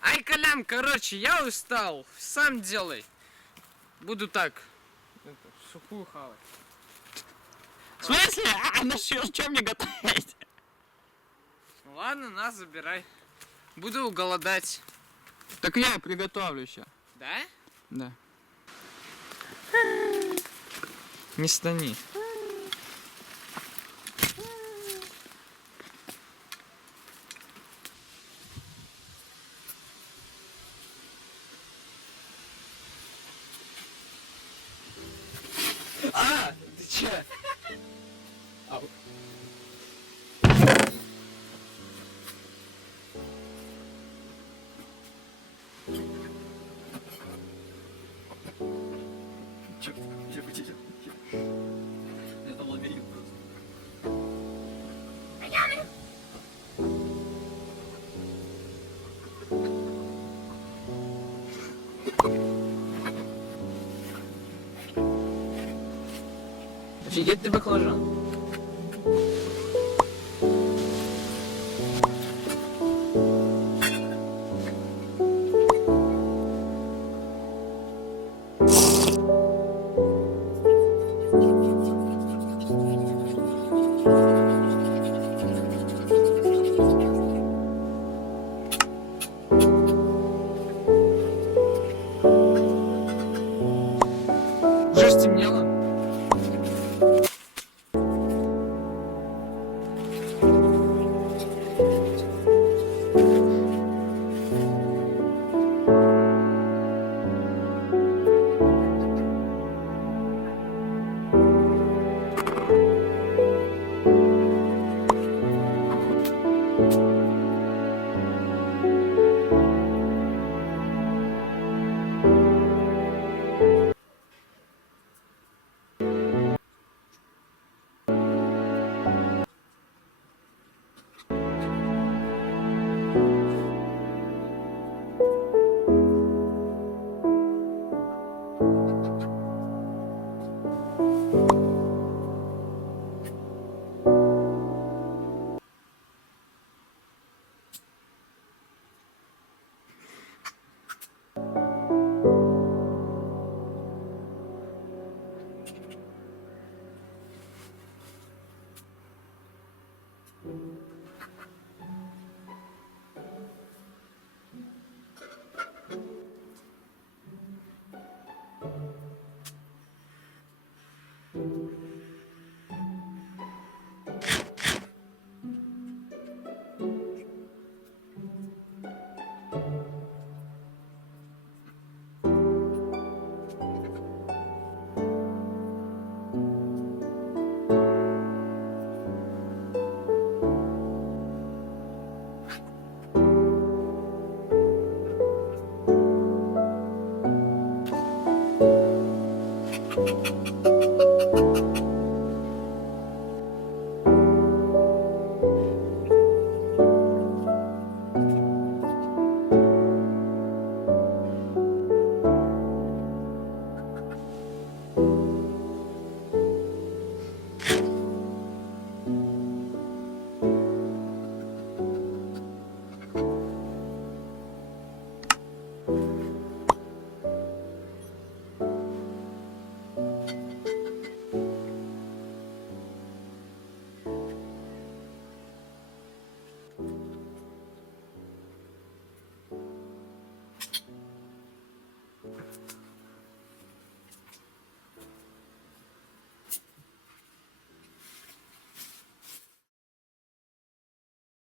Ай, Колян, короче, я устал. Сам делай. Буду так. Сухую хавать. В смысле? Ну что мне готовить? Ну ладно, на, забирай. Буду голодать. Так я приготовлю сейчас. Да? Да. Не стани. А, ты че? Это логарифм просто. Офигеть ты баклажан. Уже стемнело.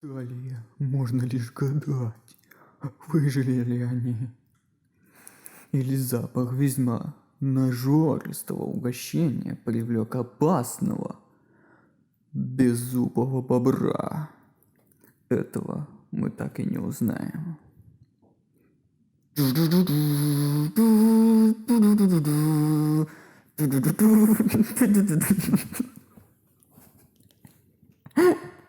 Далее можно лишь гадать, выжили ли они. Или запах весьма нажористого угощения привлек опасного беззубого бобра. Этого мы так и не узнаем.